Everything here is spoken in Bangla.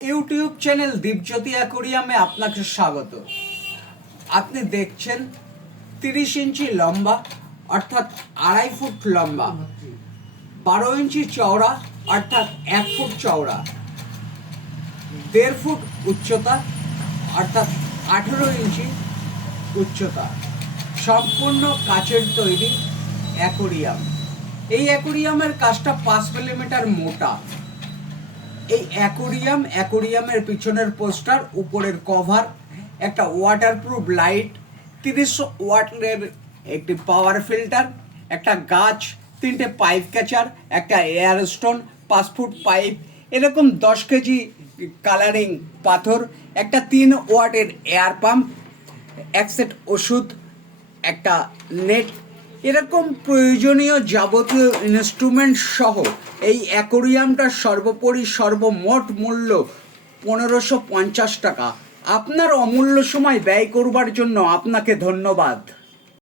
ইউটিউব চ্যানেল দীপজ্যোতি অ্যাকোরিয়ামে আপনাকে স্বাগত। আপনি দেখছেন 30 ইঞ্চি লম্বা অর্থাৎ 2.5 ফুট লম্বা, 12 ইঞ্চি চওড়া অর্থাৎ 1 ফুট চওড়া, 1.5 ফুট উচ্চতা অর্থাৎ 18 ইঞ্চি উচ্চতা, সম্পূর্ণ কাচের তৈরি অ্যাকোরিয়াম। এই অ্যাকোরিয়ামের কাজটা 5 মিলিমিটার মোটা। এই অ্যাকোরিয়ামের পিছনের পোস্টার, উপরের কভার, একটা ওয়াটারপ্রুফ লাইট, 30 ওয়াটের একটি পাওয়ার ফিল্টার, একটা গাছ, 3টে পাইপ ক্যাচার, একটা এয়ার স্টোন, 5 ফুট পাইপ, এরকম 10 কেজি কালারিং পাথর, একটা 3 ওয়াটের এয়ার পাম্প, এক সেট ওষুধ, একটা নেট, এরকম প্রয়োজনীয় যাবতীয় ইনস্ট্রুমেন্ট সহ এই অ্যাকোরিয়ামটার সর্বোপরি সর্বমোট মূল্য 1550 টাকা। আপনার অমূল্য সময় ব্যয় করবার জন্য আপনাকে ধন্যবাদ।